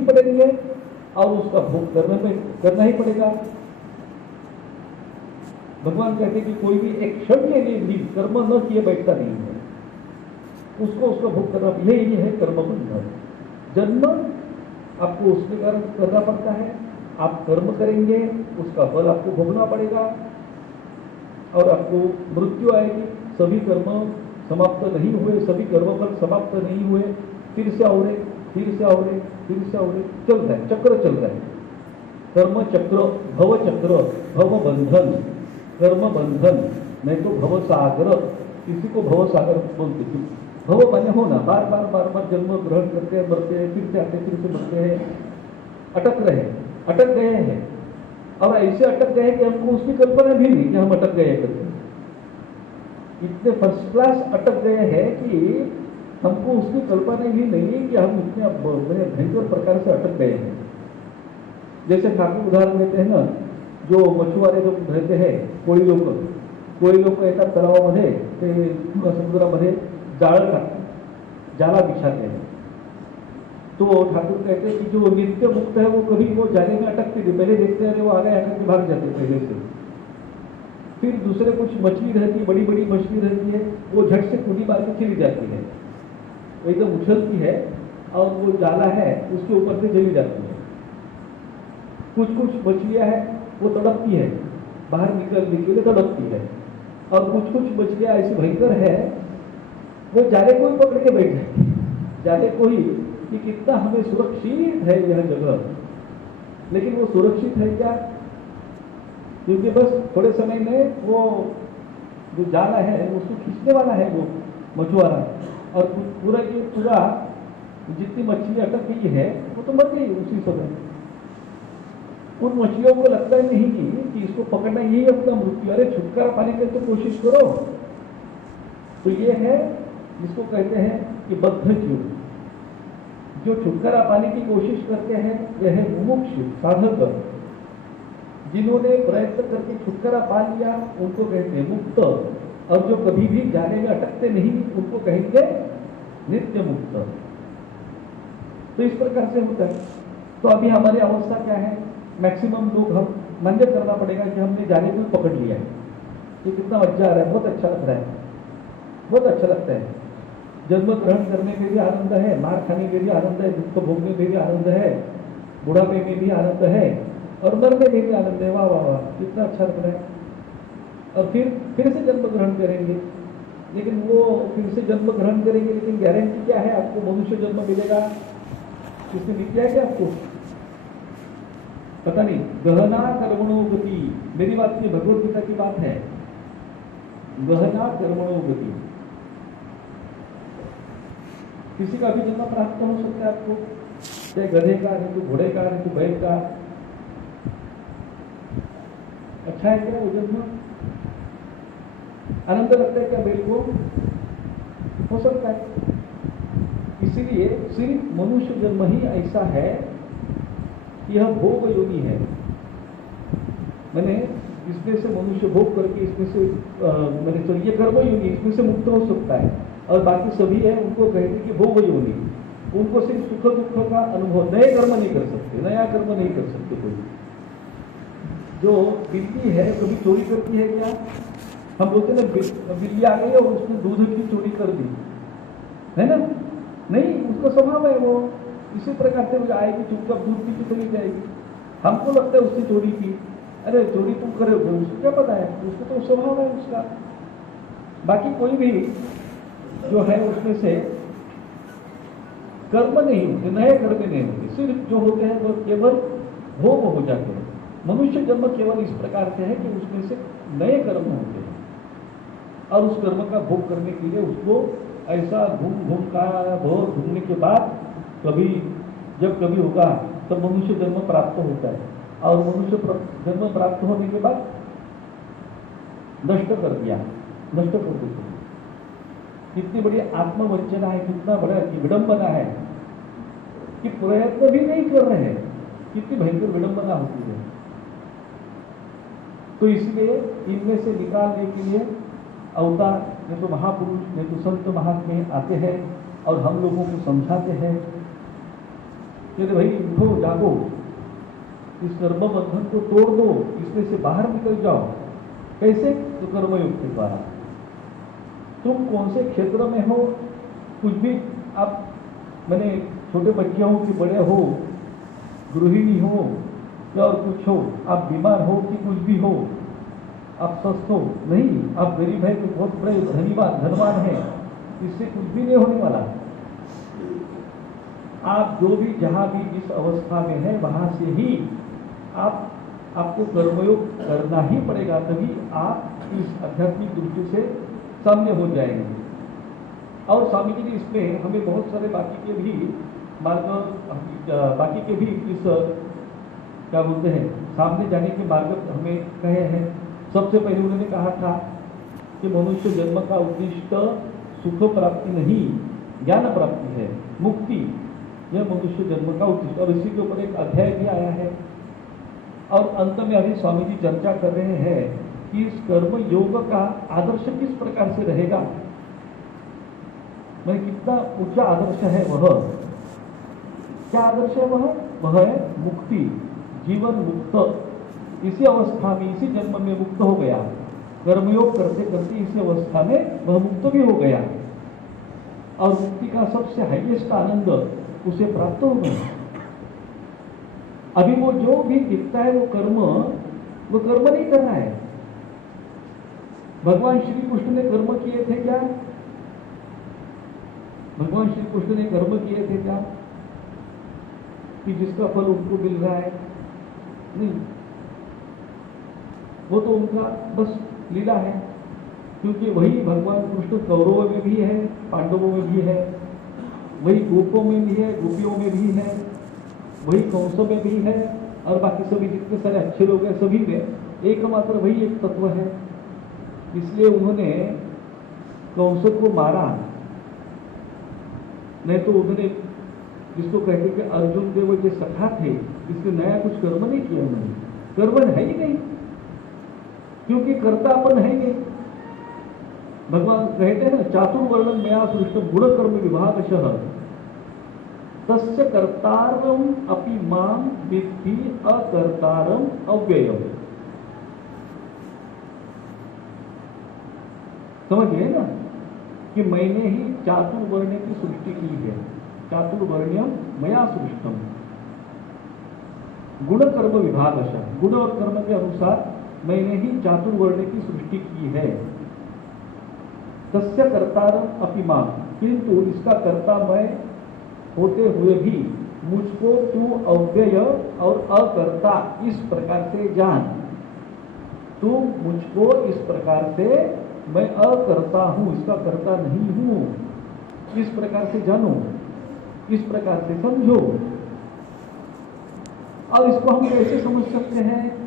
ही पड़ेंगे और उसका भोग करना ही पड़ेगा। भगवान कहते हैं कि कोई भी एक क्षण के लिए भी कर्म न किए बैठता नहीं है, उसको उसका भोग करना। यही है कर्म बंधन। जन्म आपको उसके कारण करना पड़ता है, आप कर्म करेंगे, उसका फल आपको भोगना पड़ेगा और आपको मृत्यु आएगी। सभी कर्म समाप्त नहीं हुए, सभी कर्म फल समाप्त नहीं हुए, फिर से और फिर से और फिर से और चल रहा है, चक्र चल रहा है। कर्म चक्र, भव चक्र, भव बंधन, कर्म बंधन, नहीं तो भव सागर। किसी को भव सागर बोलते थे। भव माने होना, बार बार बार बार जन्म ग्रहण करते हैं, मरते हैं, फिर से आते हैं, फिर से मरते हैं, अटक गए हैं। और ऐसे अटक गए कि हमको उसकी कल्पना भी नहीं कि हम अटक गए करते। इतने फर्स्ट क्लास अटक गए हैं कि हमको उसकी कल्पना भी नहीं कि हम इतने भयंकर प्रकार से अटक गए हैं। जैसे ठाकुर उदाहरण देते हैं ना, जो मछुआरे जो रहते हैं, कोळी लोक येतात तलावामध्ये, ते समुद्रामध्ये जाला बिछाते हैं। तो ठाकुर कहते हैं कि जो नित्य मुक्त है वो कभी वो जाले में अटकते नहीं, पहले देखते हैं वो आगे आकर के भाग जाते पहले से। फिर दूसरे कुछ मछली रहती है, बड़ी बड़ी मछली रहती है, वो झट से कुली मार के चली जाती है, एकदम उछलती है और वो जाला है उसके ऊपर से चली जाती है। कुछ कुछ मछलियां हैं वो तड़पती है, बाहर निकलने के लिए तड़पती है, और कुछ कुछ मछलियां ऐसी भयंकर है वो जाले को ही पकड़ के बैठ जाती है, जाले को ही कि कितना हमें सुरक्षित है यह जगह। लेकिन वो सुरक्षित है क्या? क्योंकि बस थोड़े समय में वो जो जाला है उसको खींचने वाला है वो मछुआरा, और पूरा की पूरा जितनी मछली अटक गई है वो तो मर गई उसी समय। उन मछलियों को लगता ही नहीं कि इसको पकड़ना यही अपना मृत्यु, अरे छुटकारा पाने की तो कोशिश करो। तो ये है जिसको कहते हैं कि बद्ध जीव, जो छुटकारा पाने की कोशिश करते हैं यह है मुमुक्षु साधक। जिन्होंने प्रयत्न करके छुटकारा पा लिया उनको कहते हैं मुक्त, और जो कभी भी जाने में अटकते नहीं उनको कहेंगे नित्य मुक्त। तो इस प्रकार से होता है। तो अभी हमारी अवस्था क्या है? मैक्सिमम लोग हम मान्य करना पड़ेगा कि हमने जाने को पकड़ लिया है। ये कितना मजा आ रहा है, बहुत अच्छा लग रहा है, बहुत अच्छा लगता है। जन्म ग्रहण करने में भी आनंद है, मार खाने में भी आनंद है, दुख भोगने में भी आनंद है, बुढ़ापे में भी आनंद है, और मरने में भी आनंद है। वाह वाह वाह, कितना अच्छा लग रहा है। और फिर से जन्म ग्रहण करेंगे, लेकिन वो फिर से जन्म ग्रहण करेंगे, लेकिन गारंटी क्या है आपको मनुष्य जन्म मिलेगा? किसने दिया है क्या आपको? पता नहीं। गहना कर्मणो गति, मेरी बात नहीं, भगवत गीता की बात है। गहना कर्मणो गति, किसी का भी जन्म प्राप्त हो सकता है आपको, चाहे गधे का, नहीं तो घोड़े का, नहीं तो बैल का। अच्छा है क्या वो जन्म? आनंद लगता है क्या बैल को? हो सकता है। इसीलिए सिर्फ मनुष्य जन्म ही ऐसा है, यह भोग योगी है। मैंने इसमें से मनुष्य भोग करके इसमें से मैंने तो ये कर्म योगी इसमें से मुक्त हो सकता है, और बाकी सभी है उनको कहते कि भोग योगी। उनको सिर्फ सुख दुख का अनुभव, नए कर्म नहीं कर सकते, नया कर्म नहीं कर सकते कोई। जो बिल्ली है कभी चोरी करती है क्या? हम बोलते ना बिल्ली आ गई और उसने दूध की चोरी कर दी, है ना? नहीं, उसका स्वभाव है वो इसी प्रकार से वो आएगी, चुपचाप दूध पी के चली जाएगी। हमको लगता है उसने चोरी की, अरे चोरी तुम करे, उसको क्या पता है, उसको तो स्वभाव है उसका। बाकी कोई भी जो है उसमें से कर्म नहीं होते, नए कर्म नहीं होते, सिर्फ जो होते हैं वो केवल भोग हो जाते हैं। मनुष्य जन्म केवल इस प्रकार से है कि उसमें से नए कर्म होते हैं, और उस कर्म का भोग करने के लिए उसको ऐसा घूमने के बाद जब कभी होगा तब मनुष्य जन्म प्राप्त होता है, और मनुष्य जन्म प्राप्त होने के बाद नष्ट कर देते। कितनी बड़ी आत्मवंचना है, कितना बड़ा विडंबना है कि प्रयत्न भी नहीं कर रहे हैं, कितनी भयंकर विडंबना होती है। तो इसलिए इनमें से निकालने के लिए अवतार, नहीं तो महापुरुष, नहीं तो संत महात्मे आते हैं और हम लोगों को समझाते हैं कि अरे भाई उठो जागो, इस कर्म बंधन को तोड़ दो, इसमें से बाहर निकल जाओ। कैसे? तो कर्मयोग के द्वारा। तुम कौन से क्षेत्र में हो, कुछ भी आप, मैंने छोटे बच्चे हो कि बड़े हो, गृहिणी हो या और कुछ हो, आप बीमार हो कि कुछ भी हो, आप स्वस्थ हो नहीं, आप गरीब है कि बहुत बड़े धनवान है, इससे कुछ भी नहीं होने वाला। आप जो भी जहां भी जिस अवस्था में है वहां से ही आपको कर्मयोग करना ही पड़ेगा, तभी आप इस आध्यात्मिक दृष्टि से सामने हो जाएंगे। और स्वामी जी ने इसमें हमें बहुत सारे बाकी के भी मार्ग, बाकी के भी इस क्या बोलते हैं सामने जाने के मार्ग हमें कहे हैं। सबसे पहले उन्होंने कहा था कि मनुष्य जन्म का उद्देश्य सुख प्राप्ति नहीं, ज्ञान प्राप्ति है, मुक्ति, यह मनुष्य जन्म का उद्देश्य। और इसी के ऊपर एक अध्याय भी आया है। और अंत में अभी स्वामी जी चर्चा कर रहे हैं कि इस कर्म योग का आदर्श किस प्रकार से रहेगा, मैं कितना ऊंचा आदर्श है वह, क्या आदर्श है वह है मुक्ति, जीवन मुक्त। इसी अवस्था में, इसी जन्म में मुक्त हो गया, कर्मयोग करते करते इसी अवस्था में वह मुक्त भी हो गया और मुक्ति का सबसे हाईएस्ट आनंद उसे प्राप्त हो गया। अभी वो जो भी दिखता है वो कर्म नहीं कर रहा है। भगवान श्री कृष्ण ने कर्म किए थे क्या? भगवान श्री कृष्ण ने कर्म किए थे क्या कि जिसका फल उनको मिल रहा है? नहीं, वो तो उनका बस लीला है, क्योंकि वही भगवान कृष्ण कौरवों में भी है, पांडवों में भी है, वही गोपों में भी है, गोपियों में भी है, वही कंसों में भी है, और बाकी सभी जितने सारे अच्छे लोग हैं सभी में एकमात्र वही एक तत्व है। इसलिए उन्होंने कंस को मारा, नहीं तो उन्होंने, जिसको कहते कि अर्जुन देव के सखा थे, इसलिए नया कुछ कर्म नहीं किया उन्होंने, कर्म है ही नहीं, क्योंकि कर्तापन है ही नहीं। भगवान कहते हैं ना, चातुर्वर्णन मया सृष्टम गुण कर्म विभागशः तस्य कर्तारम अपि माम विद्धि अकर्तारम अव्ययम। समझ गए ना कि मैंने ही चातुर्वर्ण की सृष्टि की है, चातुर्वर्ण्यम मया सृष्टम, गुण कर्म विभागशः, गुण और कर्म के अनुसार मैंने ही चातुर्वर्ण की सृष्टि की है। तस्य कर्तारम अपि माम, किंतु इसका कर्ता मैं होते हुए भी मुझको तू अव्यय और अकर्ता इस प्रकार से जान, तू मुझको इस प्रकार से, मैं अकर्ता हूं, इसका कर्ता नहीं हूं, इस प्रकार से जानो, इस प्रकार से समझो। और इसको हम कैसे समझ सकते हैं?